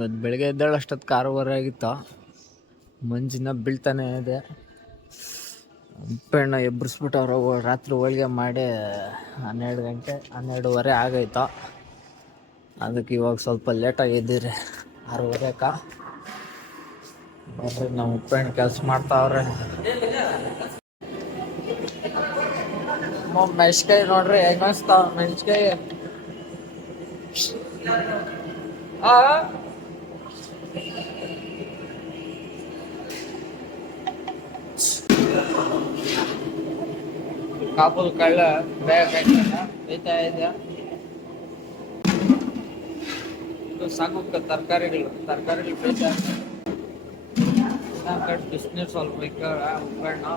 ಇವತ್ತು ಬೆಳಗ್ಗೆ ಎದ್ದೇಳು ಅಷ್ಟೊತ್ತು 6:30 ಆಗಿತ್ತು. ಮಂಜಿನ ಬೀಳ್ತಾನೆ ಇದೆ. ಉಪ್ಪೆಣ್ಣ ಎಬ್ಬರಿಸ್ಬಿಟ್ಟು ಅವ್ರು ರಾತ್ರಿ ಹೋಳಿಗೆ ಮಾಡಿ 12:30 ಆಗೈತು. ಅದಕ್ಕೆ ಇವಾಗ ಸ್ವಲ್ಪ ಲೇಟಾಗಿ ಎದ್ದಿರಿ 6:30ಕ್ಕೆ. ಬರ್ರಿ ನಾವು ಉಪ್ಪೆಣ್ಣು ಕೆಲಸ ಮಾಡ್ತಾವ್ರೆ. ಮೆಣಸ್ಕಾಯಿ ನೋಡ್ರಿ ಹೆಂಗ ಅನ್ಸ್ತಾವ ಮೆಣಸ್ಕಾಯಿ. ಕಾಪುಲ್ ಕಳ್ಳ ಬೇಗ ಬೇಯ್ತಾ ಇದೆಯಾ. ಸಾಕು ತರಕಾರಿಗಳು ಬೇಯ್ತಾ ಬಿಸಿನೀರು ಸ್ವಲ್ಪ ಉಪ್ಪೆಣ್ಣು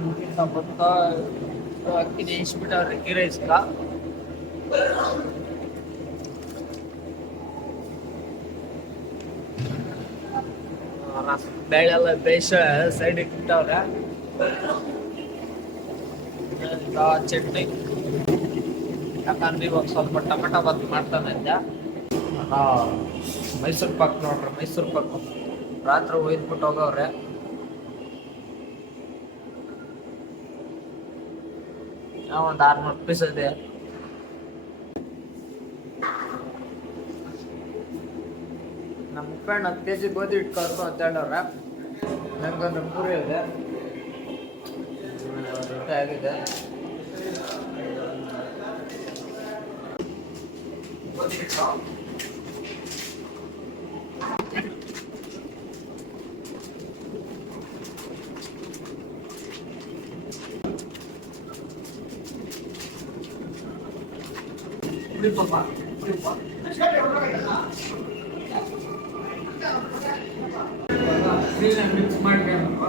ಮುಗಿತ ಬಂತ ಅಕ್ಕಿ ನೆನೆಸ್ಬಿಟ್ಟವ್ರೆ ಅಕ್ಕಿ ರೈಸ್ಗ. ಬೇಳೆ ಎಲ್ಲ ಬೇಯಿಸ ಸೈಡಿಗೆ ಇಟ್ಟವ್ರೆ. ಚಟ್ನಿ ಯಾಕಂದ್ರೆ ಇವಾಗ ಸ್ವಲ್ಪ ಟೊಮೆಟೊ ಬಾತ್ ಮಾಡ್ತಾನೆ ಇದ್ದೆ. ಮೈಸೂರು ಪಾಕ್ ನೋಡ್ರಿ, ಮೈಸೂರು ಪಾಕ್ ರಾತ್ರಿ ಒಯ್ದ್ಬಿಟ್ಟು ಹೋಗವ್ರೆ. ಒಂದು 600 ಪೀಸ್ ಇದೆ. ನಮ್ಮ ಉಪ್ಪೆಣ್ಣು 10 kg ಗೋಧಿ ಇಟ್ಕೊಳ್ತು ಅಂತ ಹೇಳವ್ರೆ. ನಂಗೊಂದು ಪೂರಿ ಇದೆ, ರೊಟ್ಟಿ ಆಗಿದೆ. ಮಿಕ್ಸ್ ಮಾಡ್ಕೊಂಡಪ್ಪ.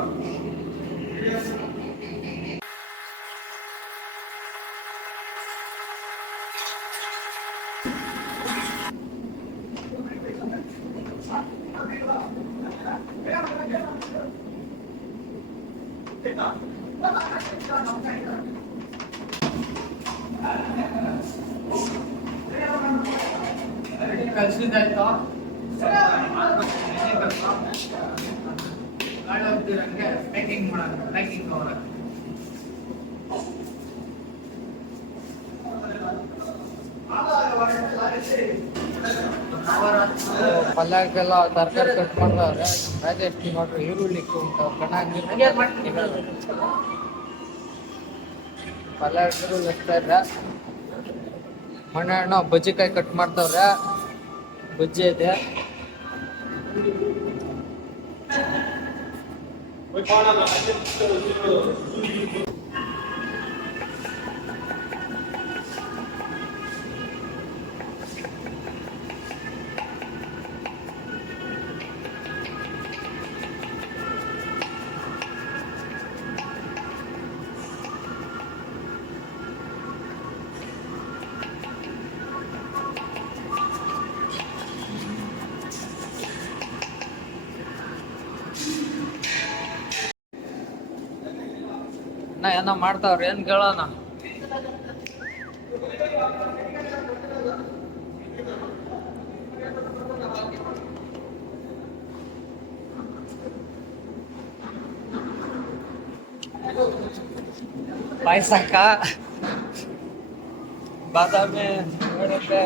ಕಲಿಸಿದಾಯ್ತು ಪ್ಯಾಕಿಂಗ್ ಮಾಡೋದು, ಪ್ಯಾಕಿಂಗ್ ಪಲ್ಯಕ್ಕೆಲ್ಲ ತರಕಾರಿ ಕಟ್ ಮಾಡಿದವ್ರೆ. ರಾಜೇಶ್ ನೋಡ್ರಿ ಈರುಳ್ಳಿ ಪಲ್ಯ ಈರುಳ್ಳಿ ಎಷ್ತಾ ಇದೆ. ಮಣ್ಣು ಬಜ್ಜಿಕಾಯಿ ಕಟ್ ಮಾಡ್ತವ್ರೆ, ಬಜ್ಜಿ ಇದೆ. ಏನೋ ಮಾಡ್ತಾವ್ರ, ಏನ್ ಕೇಳೋಣ. ಪಾಯಸಕ್ಕ ಬಾದಾಮಿ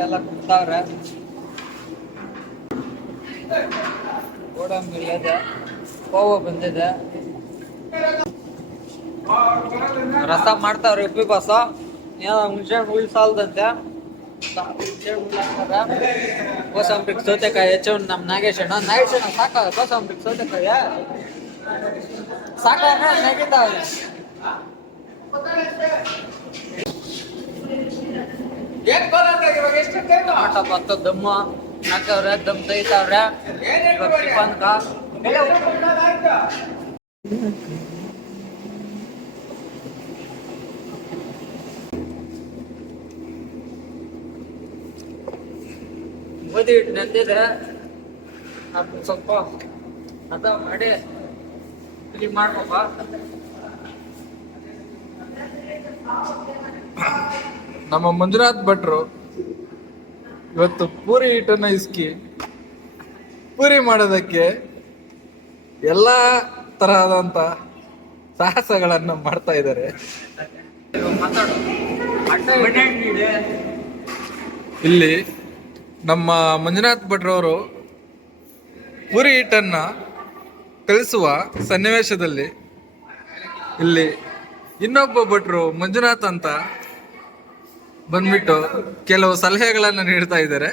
ಎಲ್ಲ ಕೊಡ್ತಾವ್ರೆ. ಗೋಡಂಬಿ ಇದೆ, ಕೋವ ಬಂದಿದೆ. ರಸ ಮಾಡ್ತಾವ್ರಿ ಉಪ್ಪಿ ಬಸ. ಹುಣಸೆ ಹುಳಿ ಸಾಲದಂತೆ ಕೋಸಂಬರಿ ಸೌತೆಕಾಯಿ ಹೆಚ್ಚು. ನಮ್ಮ ನಾಗೇಶಣ್ಣ ಸಾಕ ಕೋಸಂಬರಿ ಸೌತೆಕಾಯಿ ಸಾಕ ನೆಗಿತಾವ್ರಿ. ಟೊಮಾಟೊ ಭತ್ತ ದಮ್ಮ ಹಾಕವ್ರೆ, ದಮ್ ತೆಗಿತಾವ್ರೆ. ಟಿಫನ್ಕ ಗೋಧಿ ಹಿಟ್ಟು ನೆಂದಿದೆ, ಅದನ್ನ ಸ್ವಲ್ಪ ಹದ ಮಾಡಿ ಇಲ್ಲಿ ಮಾಡ್ಬೇಕ. ನಮ್ಮ ಮಂಜುನಾಥ್ ಭಟ್ರು ಇವತ್ತು ಪೂರಿ ಹಿಟ್ಟನ್ನ ಇಸ್ಕಿ ಪೂರಿ ಮಾಡೋದಕ್ಕೆ ಎಲ್ಲಾ ತರಹದಂತ ಸಾಹಸಗಳನ್ನು ಮಾಡ್ತಾ ಇದ್ದಾರೆ. ಇಲ್ಲಿ ನಮ್ಮ ಮಂಜುನಾಥ್ ಭಟ್ರವರು ಪೂರಿ ಹಿಟ್ಟನ್ನ ಕಲಿಸುವ ಸನ್ನಿವೇಶದಲ್ಲಿ ಇಲ್ಲಿ ಇನ್ನೊಬ್ಬ ಭಟ್ರು ಮಂಜುನಾಥ್ ಅಂತ ಬಂದ್ಬಿಟ್ಟು ಕೆಲವು ಸಲಹೆಗಳನ್ನು ನೀಡ್ತಾ ಇದ್ದಾರೆ.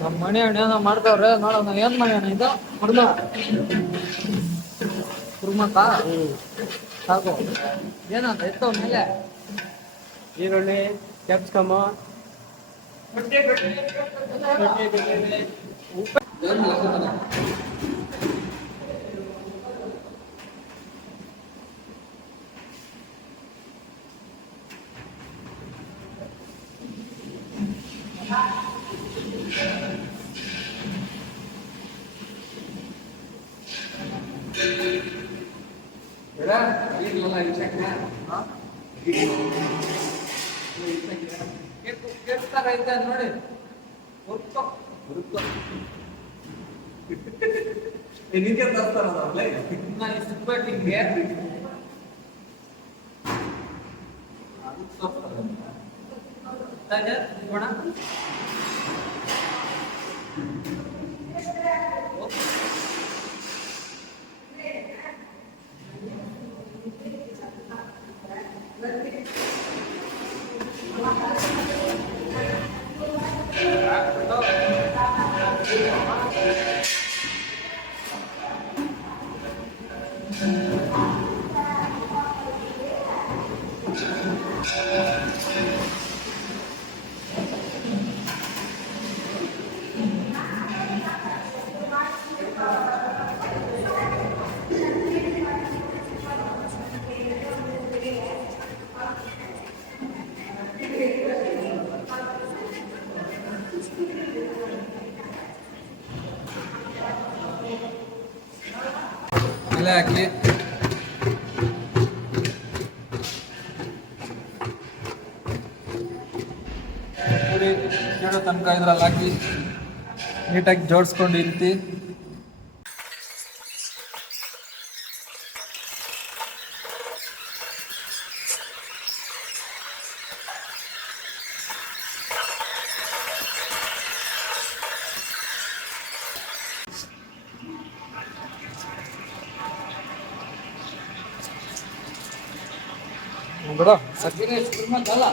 ನಮ್ಮ ಮನೆ ಹಣ್ಣೇನೋ ಮಾಡ್ತಾವ್ರೆ, ನೋಡೋಣ ಏನ್ ಮನೆ ಹಣ್ಣು ಇದು ಕುರ್ಮ ಕುರ್ಮಕ್ಕ ಸಾಕು. ಏನಂತ ಎತ್ತವ ಮೇಲೆ ಈರುಳ್ಳಿ, ಕ್ಯಾಪ್ಸಿಕಮ್, ನೋಡಿ ಎಲೆ ಹಾಕಿ ಪೂರಿ ಕೇಳೋ ತನಕ ಇದ್ರಲ್ಲಿ ಹಾಕಿ ನೀಟಾಗಿ ಜೋಡಿಸ್ಕೊಂಡು ಇರ್ತಿ. ಬಿಡ ಸಕ್ಕರೆ ಕುರ್ಮಕ್ಕಲ್ಲ.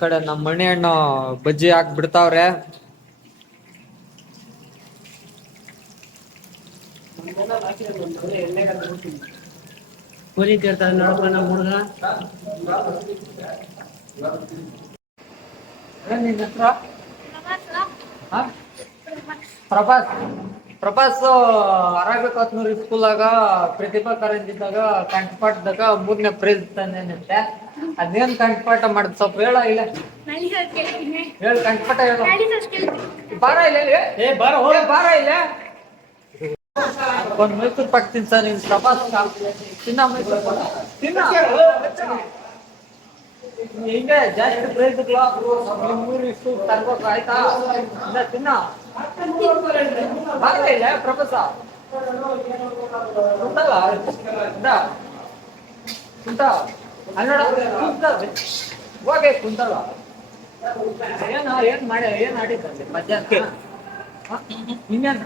ಕಡೆ ನಮ್ಮ ಮಣಿ ಹಣ್ಣು ಬಜ್ಜಿ ಹಾಕಿ ಬಿಡ್ತಾವ್ರೆ. ಪೂರಿ ಕೇಳ್ತಾರೆ ನೋಡಪ್ಪ ನಮ್ಮ ಹುಡುಗ. ನಿನ್ನ ಹೆಸರು ಪ್ರಭಾಸ್. ಪ್ರಭಾಸ್ ಅರಬಿಕತ್ನೂರ್ ಸ್ಕೂಲಾಗ ಪ್ರತಿಭಾ ಕಾರಂಜಿದಾಗ ಕಂಠಪಾಠದಾಗ 3ನೇ ಪ್ರೈಸ್ ತಂದೇನಂತೆ. ಅದೇನ್ ಕಂಠಪಾಠ ಮಾಡಿದ್ ಸ್ವಲ್ಪ ಹೇಳ. ಇಲ್ಲ ಹೇಳ ಕಂಠಪಾಠ ಹೇಳು. ಬಾರ ಇಲ್ಲ ಬಾರ ಇಲ್ಲ. ಒಂದ್ ಮೈಸೂರು ಪಾಕ್ ತಿನ್ಸ ನೀನ್ ಪ್ರಭಾಸ್ ತಿನ್ನ. ಮೈಸೂರು ಪಾಕ್ ತಿನ್ನ. ಹಿಂಗೆ ಜಾಸ್ತಿ ಪ್ರೈಸ್ ನಿಮ್ಮೂರು ಇಷ್ಟು ತರ್ಬೇಕು ಆಯ್ತಾ. ತಿನ್ನ ಬಾರ ಇಲ್ಲ ಪ್ರಭಾಸ ಕುಂತಲ್ಲ ಕುಂತ ಅನ್ನೋಡ ಹೋಗಿ ಕುಂತಲ್ಲ. ಏನ್ ಮಾಡಿ ಏನ್ ಆಡಿದ್ರಲ್ಲಿ ಮಧ್ಯಾಹ್ನ? ಇನ್ನೇನು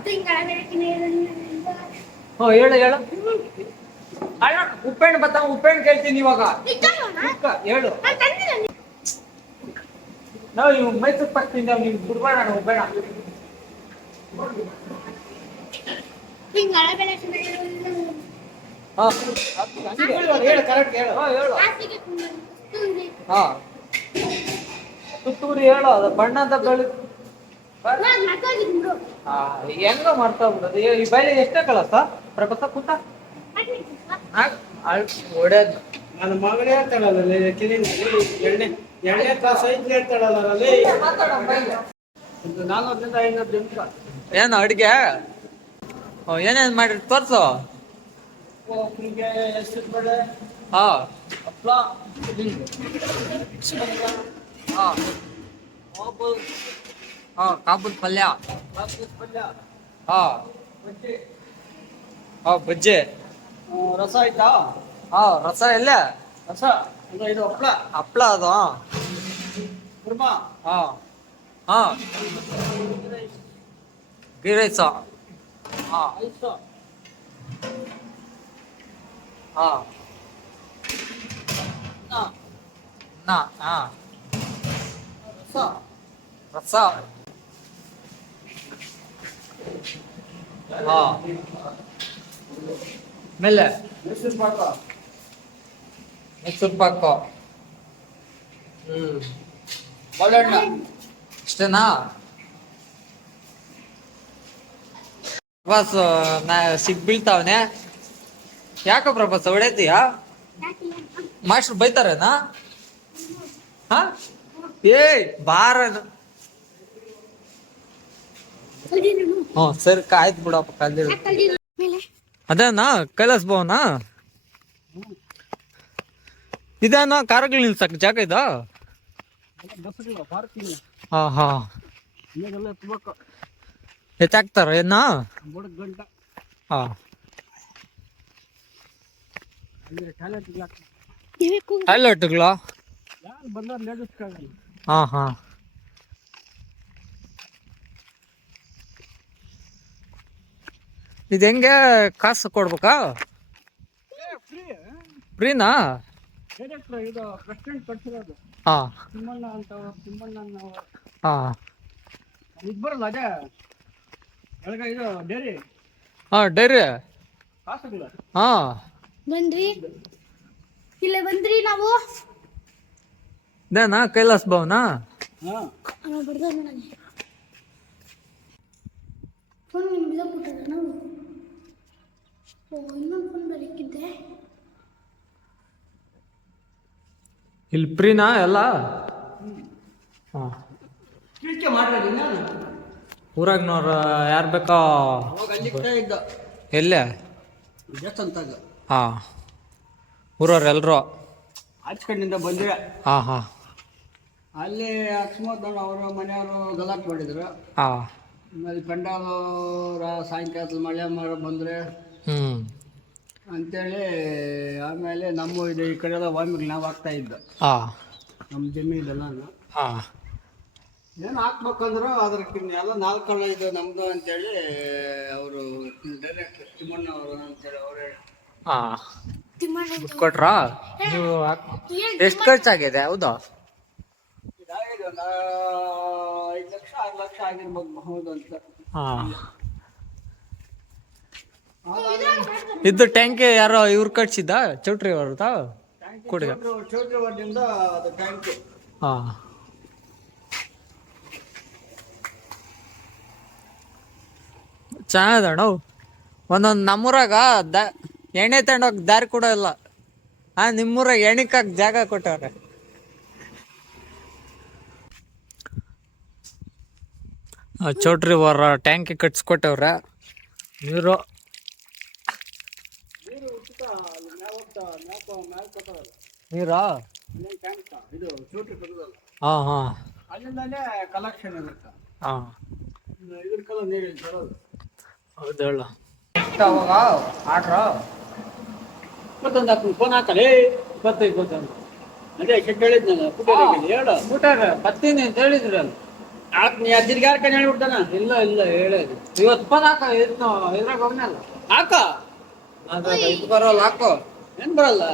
ಹೇಳು ಹೇಳು. ಅಣ್ಣ ಉಪ್ಪೆಣ್ಣು ಬತ್ತ ಉಪ್ಪೆಣ್ಣು ಕೇಳ್ತೀನಿ ಇವಾಗ ಹೇಳು. ನಾವು ಇವ್ ಮೈಸೂರು ಪಾಕ್ ತಿಂದ ನೀವು ಬಿಡ್ಬೇಡ ಉಪ್ಪೆಣ್ಣ. ಹೇಳು ಕರೆಕ್ಟ್ ಹೇಳು. ಹಾ ತುತ್ತೂರಿ ಹೇಳು. ಅದು ಬಣ್ಣ ಅಂತ ಬೆಳಿ ಹೆಂಗ ಮಾಡ್ತಾ ಬಿಡೋದು. ಈ ಬೈಲಿ ಎಷ್ಟೇ ಕಳಸ ಪ್ರಪಸ ಕೂತ ಹೊಡೆದ್ ನನ್ನ ಮಗಳೇ ಹೇಳ್ತಾಳಲ್ಲ ಎಣ್ಣೆ ಕ್ಲಾಸ್ ಐದು ಹೇಳ್ತಾಳಲ್ಲ 400ರಿಂದ 500 ನಿಮಿಷ. ಏನು ಅಡ್ಗೆ ಏನೇನ್ ಮಾಡಿ ತೋರ್ಸು. ಒಬ್ಬರಿಗೆ ಎಷ್ಟು ಬಳೆ ಹಾ ಹಪ್ಪಳ ಹಾ ಒಬ್ಬರು ಹಾ ಕಾಬೂಲ್ ಪಲ್ಯ ಪಲ್ಯ ಹಾ ಬಜ್ಜಿ ಹಾ ಬಜ್ಜಿ ರಸ ಆಯ್ತಾ ಹಾ ರಸ ಎಲ್ಲ ರಸ ಅಂದ್ರೆ ಇದು ಹಪ್ಪಳ ಹಪ್ಳ ಅದು ಕುರ್ಮಾ ಹಾ ಹಾ ಗೀ ರೈಸ್ ಹಾ ಐಸ್ ಹಾ ಅನ್ನ ನಾ ಹಾ ರಸ ರಸ ಹಾ ಆಮೇಲೆ ಮೈಸೂರು ಪಾಕ ಮೈಸೂರು ಪಾಕು ಬಾಳೆಹಣ್ಣು ಇಷ್ಟೇನಾ ಪ್ರಭಾಸ್ ಸಿಗ್ ಬೀಳ್ತಾವನೆ ಯಾಕ ಪ್ರಭಾಸ್ ಹೊಡೆತೀಯಾ ಮಾಸ್ಟರ್ ಬೈತಾರೇನಾ ಹಾ ಏಯ್ ಬಾರ ಹ್ಞೂ ಸರಿ ಆಯ್ತು ಬಿಡಪ್ಪ ಕಲ್ದಿರು ಅದೇನಾ ಕೈಲಾಸ್ ಭವನ ಇದೇನೋ ಕಾರ್ಗಳು ನಿಲ್ಸಕ್ ಜಾಗ ಇದಾ ಬಸ್ಸುಗಳು ಪಾರ್ಕಿಂಗ್ ಹಾ ಹಾ ಇಲ್ಲೆಲ್ಲ ತುಂಬಾ ಹೆಚ್ಚಾಗ್ತಾರ ಏನ ಬುಡಕ್ ಗಂಟ ಹಾ ಅಲ್ಲಿ ಟ್ಯಾಲೆಂಟ್ ಹೈಲೈಟ್ಗಳು ಯಾರು ಬಂದವ್ರು ಲೇಡಿಸ್ಕಾಗಲ್ಲ ಹಾ ಹಾ ಇದು ಹೆಂಗೆ ಕಾಸು ಕೊಡ್ಬೇಕಾ ಫ್ರೀ ಫ್ರೀನಾ ಡೈರೆಕ್ಟ್ರ್ ಇದು ಪ್ರೆಸಿಡೆಂಟ್ ಕಟ್ಸಿರೋದು ಹಾ ತಿಮ್ಮಣ್ಣ ಅಂತವ್ರು ತಿಮ್ಮಣ್ಣ ಅನ್ನೋರು ಹಾ ಇದು ಬರಲ್ಲ ಅದೇ ಒಳಗ ಇದು ಡೈರಿ ಹಾ ಡೈರಿ ಕಾಸುಗಳು ಹಾ ಬಂದ್ರಿ ಇಲ್ಲೇ ಬಂದ್ರಿ ನಾವು ಇದೇನಾ ಕೈಲಾಸ್ ಭವನ ಹಾಂ ಬರ್ದ ನನಗೆ ಫೋನ್ ನಿಮ್ಗೆ ಕೊಟ್ಟಾರ ನಾವು ಓ ಇನ್ನೊಂದು ಫೋನ್ ಬರೀಕಿದ್ದೆ ಇಲ್ಲಿ ಫ್ರೀನಾ ಎಲ್ಲ ಹಾ ಟೀಕೆ ಮಾಡ್ರಿ ನಾನು ಊರಾಗ್ನವ್ರ ಯಾರು ಬೇಕೋ ಅವಾಗ ಅಲ್ಲಿ ಇದ್ದ ಎಲ್ಲೇ ದೇವಸ್ಥಾನದಾಗ ಹಾ ಊರವ್ರು ಎಲ್ರು ಆಚಕಡೆಯಿಂದ ಬಂದಿರ ಹಾ ಹಾ ಅಲ್ಲಿ ಅಕಸ್ಮಾತ್ ಅವರ ಮನೆಯವರು ಗಲಾಟೆ ಮಾಡಿದ್ರು ಹಾ ಆಮೇಲೆ ಪೆಂಡಾಲು ಸಾಯಂಕಾಲದ ಮಳೆ ಬಂದರೆ ಹ್ಮ್ ಅಂತೇಳಿ ಆಮೇಲೆ ನಮ್ಮ ಇದು ಈ ಕಡೆಲ್ಲ ವಾಮಿಗೆ ನಾವು ಹಾಕ್ತಾ ಇದ್ದ ಹಾ ನಮ್ಮ ಜಮೀನೆಲ್ಲ ಹಾ ಏನು ಹಾಕ್ಬೇಕಂದ್ರು ಅದಕ್ಕೆ ಎಲ್ಲ ನಾಲ್ಕಲ್ಲ ಇದು ನಮ್ಮದು ಅಂತೇಳಿ ಅವರು ಡೈರೆಕ್ಟರ್ ತಿಮ್ಮಣ್ಣ ಅವರು ಅಂತೇಳಿ ಅವರೇ ಹಾ ದುಡ್ಡು ಕೊಟ್ರಾ ನೀವು ಎಷ್ಟು ಖರ್ಚಾಗಿದೆ ಹೌದಾ ಇದಾಗಿದೆ ಒಂದು 5 ಲಕ್ಷ 6 ಲಕ್ಷ ಆಗಿರ್ಬೋದು ಅಂತ ಹಾ ಇದು ಟ್ಯಾಂಕಿ ಯಾರೋ ಇವ್ರು ಕಟ್ಸಿದ್ದ ಚೌಟ್ರಿ ಅವ್ರದ್ದು ಕೊಡಿ ಚೌಟ್ರಿ ವಾರ್ಡಿಂದ ಅದು ಟ್ಯಾಂಕ್ ಹಾ ಚೆನ್ನಾಗದ ಒಂದೊಂದು ನಮ್ಮೂರಾಗ ಎಣ್ಣೆ ತಗೊಂಡೋಗಿ ದಾರಿ ಕೂಡ ಇಲ್ಲ ಹಾ ನಿಮ್ಮೂರಾಗ ಎಣ್ಣೆಕಾಕ್ ಜಾಗ ಕೊಟ್ಟವ್ರೆ ಚೌಟ್ರಿ ಅವರ ಟ್ಯಾಂಕಿ ಕಟ್ಸ್ಕೊಟ್ಟವ್ರೆ ನೀರು ನೀರಾ ಟ್ಯಾಂಕ್ ಇದು ಚೌಟ್ರಿ ಬರೋದಲ್ಲ ಹಾ ಹಾ ಅಲ್ಲಿಂದಲೇ ಕಲೆಕ್ಷನ್ ಇರುತ್ತೆ ಹಾ ಇದಕ್ಕೆಲ್ಲ ನೀರು ಬರೋದು ಹೌದು ಹೇಳ ಅವಾಗ ಆಡ್ರ ಮತ್ತೊಂದು ಹಾಕಿ ಫೋನ್ ಹಾಕಲೇ 25 ಅದೇ ಕೆಟ್ಟ ಹೇಳಿದ್ನಲ್ಲ ಪುಟ್ಟರಿಗೆ ಹೇಳು ಊಟಾರ ಬರ್ತೀನಿ ಅಂತ ಹೇಳಿದ್ರಲ್ಲ ನೀ ಅಜ್ಜಿಗೆ ಯಾರು ಕಣ್ ಹೇಳ್ಬಿಡ್ತಾನ ಇಲ್ಲ ಇಲ್ಲ ಹೇಳೋದು ಇವತ್ತು ಫೋನ್ ಹಾಕ ಇದ್ರಾಗ ಹೋಗ್ನಲ್ಲ ಹಾಕ ಅದು ಇದು ಬರೋಲ್ಲ ಹಾಕೋ ಏನ್ ಬರಲ್ಲ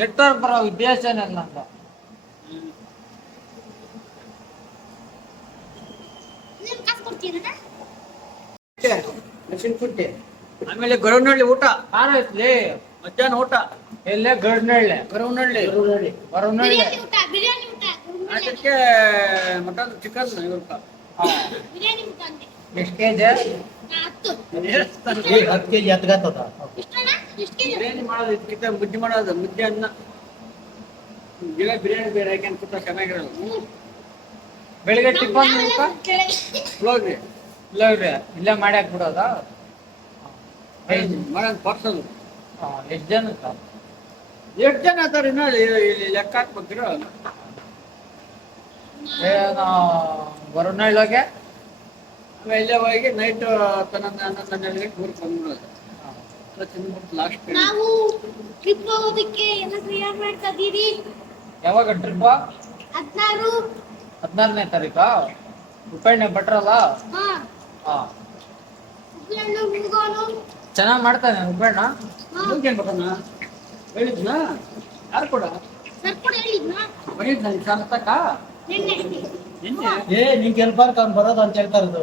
ನೆಟ್ವರ್ಕ್ ಬರೋ ವಿದ್ಯಾ ಚಾನೆಲ್ ಅಂತ ನೀನು ಕಾಸು ಕೊಡ್ತೀರಾ ಮೆಣಸಿನ ಪುಟ್ಟಿ ಆಮೇಲೆ ಗರುನಹಳ್ಳಿ ಊಟ ಖಾರ ಐತ್ಲಿ ಮಧ್ಯಾಹ್ನ ಊಟ ಎಲ್ಲೇ ಗರ್ನಳ್ಳೆ ಗರುನಹಳ್ಳಿ ಬರೋನಳ್ಳೆ ಬಿರಿಯಾನಿ ಊಟ ಅದಕ್ಕೆ ಮಟನ್ ಚಿಕನ್ ಇವತ್ತ ಬಿರಿಯಾನಿ ಊಟ ಅಂತೆ ಎಷ್ಟು ಕೆಜಿ ನಾ 10 10 kg ಎತ್ಗತ್ತದ ಎಷ್ಟಣ್ಣ ಎಷ್ಟು ಕೆಜಿ ಬಿರಿಯಾನಿ ಮಾಡೋದು ಇದಕ್ಕಿಂತ ಮುದ್ದೆ ಮಾಡೋದು ಮುದ್ದೆ ಅನ್ನ ದಿನ ಬಿರಿಯಾನಿ ಬೇರೆ ಯಾಕೆ ಅನ್ಸುತ್ತಾ ಚೆನ್ನಾಗಿರಲ್ಲ ಬೆಳಿಗ್ಗೆ ಟಿಫನ್ ಊಟ ಹೋಗ್ರಿ ಇಲ್ಲ ಇಲ್ಲೇ ಮಾಡ್ಯಾಕ್ ಬಿಡೋದಾ ಮಾಡೋದು ಪಾರ್ಸಲ್ ಎಷ್ಟು ಜನ ಎಷ್ಟು ಜನ ಅದಾರ ಇನ್ನ ಇಲ್ಲಿ ಲೆಕ್ಕ ಹಾಕ್ಬೇಕ್ರ ಏನು ಹೊರನಳ್ಳಗೆ ಇಲ್ಲೇ ಹೋಗಿ ನೈಟ್ 11 ಊರಿಗೆ ಬಂದ್ಬಿಡೋದು ತಿಂದ್ಬಿಟ್ಟು ಲಾಸ್ಟ್ ನಾವು ಟ್ರಿಪ್ ಹೋಗೋದಕ್ಕೆ ಎಲ್ಲ ತಯಾರು ಮಾಡ್ತಾ ಇದ್ದೀರಿ. ಯಾವಾಗ ಟ್ರಿಪ್? 16. 14ನೇ ತಾರೀಕಾ? ಉಪ್ಪೆಣ್ಣೆ ಭಟ್ರಲ್ಲ? ಹಾ ಹಾ. ಉಪ್ಪಿನಣ್ಣು ಮುಳುಗೋನು. ಚೆನ್ನಾಗಿ ಮಾಡ್ತಾನೆ ಉಪ್ಪೆಣ್ಣ. ಹಾ ಏನ್ ಬೇಕಣ್ಣ ಹೇಳಿದ್ನಾ ಯಾರು ಕೂಡ ಸರ್ ಕೂಡ ಹೇಳಿದ್ನಾ ಬಂದಿದ್ನ ಈ ಸಾಲತಕ್ಕ ನಿನ್ನೆ. ನಿಂಗೆ ಎಲ್ಬಾರ್ಕ ಅವ್ನು ಬರೋದು ಅಂತ ಹೇಳ್ತಾ ಇರೋದು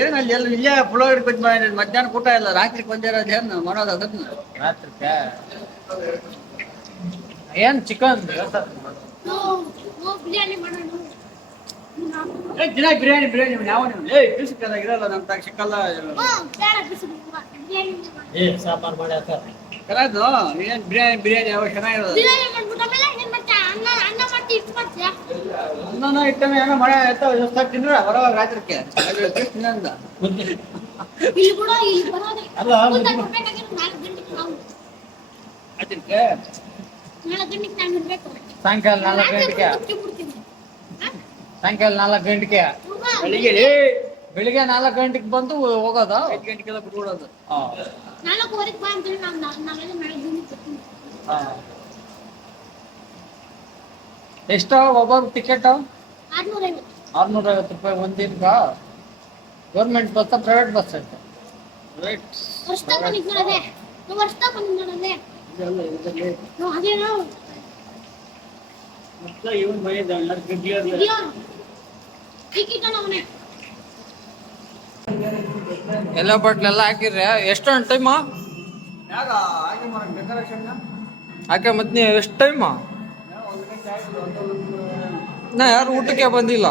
ಏನಲ್ಲಿ ಎಲ್ಲ ಇಲ್ಲೇ ಪುಳೋಗಿರ್ ಬಂದ್ ಮಧ್ಯಾಹ್ನ ಊಟ ಇಲ್ಲ ರಾತ್ರಿ ಬಂದಿರೋದು ಏನು ಮಾಡೋದು ಅದನ್ನ ರಾತ್ರಿಗೆ ಏನ್ ಚಿಕನ್ ನೋ ಬಿರಿಯಾನಿ ಮಾಡೋಣ. ದಿನ ಬಿರಿಯಾನಿ ಯಾವ ಬಿಸಿಕದಾಗ ಇರಲ್ಲ ನಮ್ಮ ತಾಗ ಸಿಕ್ಕಲ್ಲ ಬೇಡ ಬಿಸಿ ಬಿರಿಯಾನಿ ಸಾಂಬಾರು ಮಾಡಿ ಕಲಾದು ಏನ್ ಬಿರಿಯಾನಿ ಯಾವ ಚೆನ್ನಾಗಿರೋದು ಬಿರಿಯಾನಿ ಮಾಡ್ಬಿಟ್ಟು ಆಮೇಲೆ ಏನ್ ಮತ್ತೆ ಅನ್ನ ಮಾಡಿ ಇಟ್ಟು ಮಾಡ್ತೀಯಾ? ಅನ್ನನ ಇಟ್ಟನೆ ಏನೋ ಮಳೆ ಆಯ್ತಾ ಹೊಸ್ದಾಗಿ ತಿಂದ್ರ ಬರೋವಾಗ ರಾತ್ರಿಗೆ ತಿನ್ನಂದ ಇಲ್ಲಿ ಕೂಡ ಇಲ್ಲಿ ಬರೋದೇ ಅಲ್ಲ, 4 ಗಂಟೆಗೆ ನಾವು ರಾತ್ರಿಗೆ 4 ಗಂಟೆಗೆ ನಾನು ಇರ್ಬೇಕು. ಸಾಯಂಕಾಲ 4 ಗಂಟೆಗೆ ಸಾಯಂಕಾಲ 4 ಗಂಟೆಗೆ ಬೆಳಿಗ್ಗೆ ಬೆಳಿಗ್ಗೆ 4 ಗಂಟೆಗೆ ಬಂದು ಹೋಗೋದು. 5 ಗಂಟೆಗೆಲ್ಲ ಬಿಟ್ಬಿಡೋದು 4:15 ಬಾ ಅಂತೇಳಿ ನಾವೆಲ್ಲ ನಾಳೆ ಬರ್ತೀನಿ. ಎಷ್ಟು ಒಬ್ಬರು ಟಿಕೆಟ್? 650. 650 ರೂಪಾಯಿ ಒಂದಿನಕ. ಗೌರ್ಮೆಂಟ್ ಬಸ್ ಪ್ರೈವೇಟ್ ಬಸ್ ಐತೆ? ವರ್ಷದಾಗ ಬಂದಿದ್ದಾನೆ ನಾವು ವರ್ಷದಾಗ ಬಂದಿದ್ದಾನೆ ನಾವು ಅದೇ ನಾವು ಮತ್ತೆ ಇವನ್ ಬಂದಿದ್ದ ಟಿಕೆಟ್ ಅವನೇ ಎಲ್ಲ ಬಟ್ಲೆಲ್ಲ ಹಾಕಿರ್ರಿ. ಎಷ್ಟೊಂದು ಟೈಮು ಯಾಗ ಹಾಗೆ ಮಾಡೋಣ ಡೆಕೋರೇಷನ್ ಹಾಕೆ ಮತ್ತೆ ನೀವು ಎಷ್ಟು ಟೈಮು? ನಾ ಯಾರು ಊಟಕ್ಕೆ ಬಂದಿಲ್ಲ.